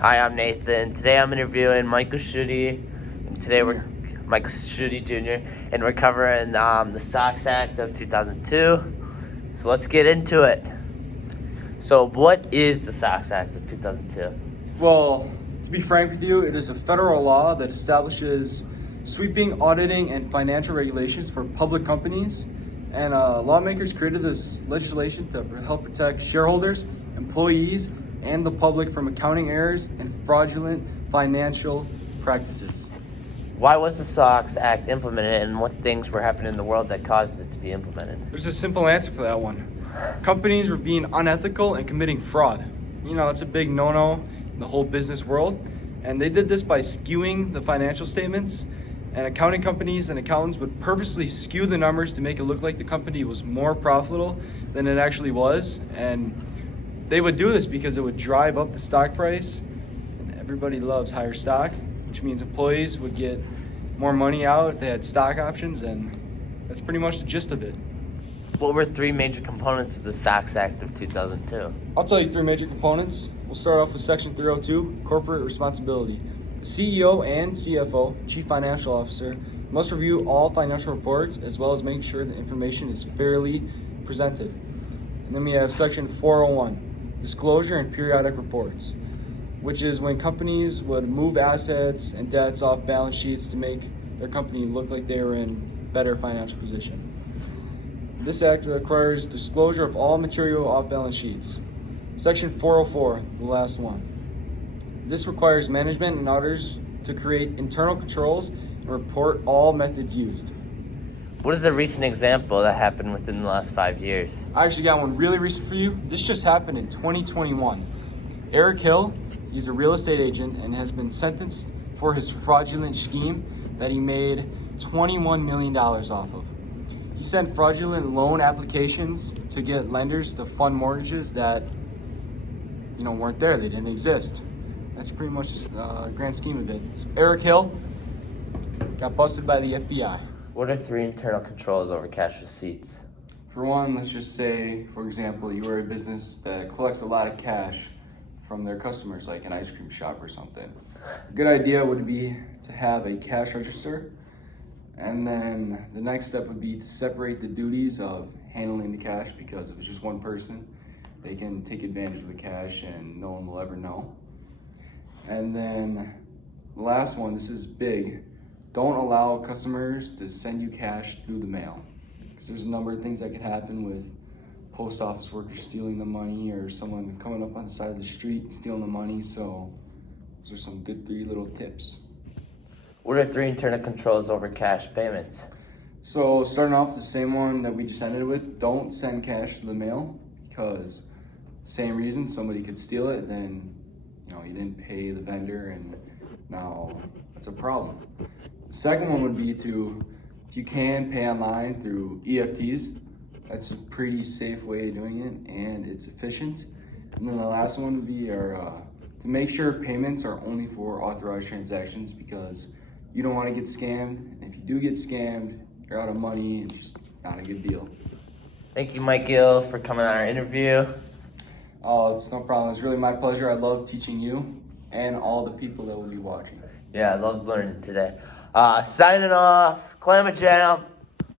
Hi, I'm Nathan. Today I'm interviewing Michael Schutte. And today we're Michael Schutte Jr. and we're covering the Sox Act of 2002. So let's get into it. So what is the Sox Act of 2002? Well, to be frank with you, it is a federal law that establishes sweeping auditing and financial regulations for public companies. And lawmakers created this legislation to help protect shareholders, employees, and the public from accounting errors and fraudulent financial practices. Why was the Sox Act implemented, and what things were happening in the world that caused it to be implemented? There's a simple answer for that one. Companies were being unethical and committing fraud. It's a big no-no in the whole business world. And they did this by skewing the financial statements. And accounting companies and accountants would purposely skew the numbers to make it look like the company was more profitable than it actually was. And they would do this because it would drive up the stock price. And everybody loves higher stock, which means employees would get more money out if they had stock options. And that's pretty much the gist of it. What were three major components of the Sox Act of 2002? I'll tell you three major components. We'll start off with Section 302, corporate responsibility. The CEO and CFO, Chief Financial Officer, must review all financial reports as well as make sure the information is fairly presented. And then we have Section 401, disclosure and periodic reports, which is when companies would move assets and debts off balance sheets to make their company look like they were in better financial position. This act requires disclosure of all material off balance sheets. Section 404, the last one. This requires management and auditors to create internal controls and report all methods used. What is a recent example that happened within the last 5 years? I actually got one really recent for you. This just happened in 2021. Eric Hill, he's a real estate agent and has been sentenced for his fraudulent scheme that he made $21 million off of. He sent fraudulent loan applications to get lenders to fund mortgages that weren't there. They didn't exist. That's pretty much the grand scheme of it. So Eric Hill got busted by the FBI. What are three internal controls over cash receipts? For one, let's just say, for example, you are a business that collects a lot of cash from their customers, like an ice cream shop or something. A good idea would be to have a cash register. And then the next step would be to separate the duties of handling the cash, because if it's just one person, they can take advantage of the cash and no one will ever know. And then the last one, this is big, don't allow customers to send you cash through the mail. Because there's a number of things that could happen with post office workers stealing the money or someone coming up on the side of the street and stealing the money. So those are some good three little tips. What are three internal controls over cash payments? So starting off the same one that we just ended with, don't send cash to the mail, because same reason, somebody could steal it, then you didn't pay the vendor and now that's a problem. The second one would be to, if you can, pay online through EFTs. That's a pretty safe way of doing it and it's efficient. And then the last one would be to make sure payments are only for authorized transactions, because you don't want to get scammed. And if you do get scammed, you're out of money and just not a good deal. Thank you, Michael, for coming on our interview. Oh, it's no problem. It's really my pleasure. I love teaching you and all the people that will be watching. Yeah, I loved learning today. Signing off, Clam a Jam.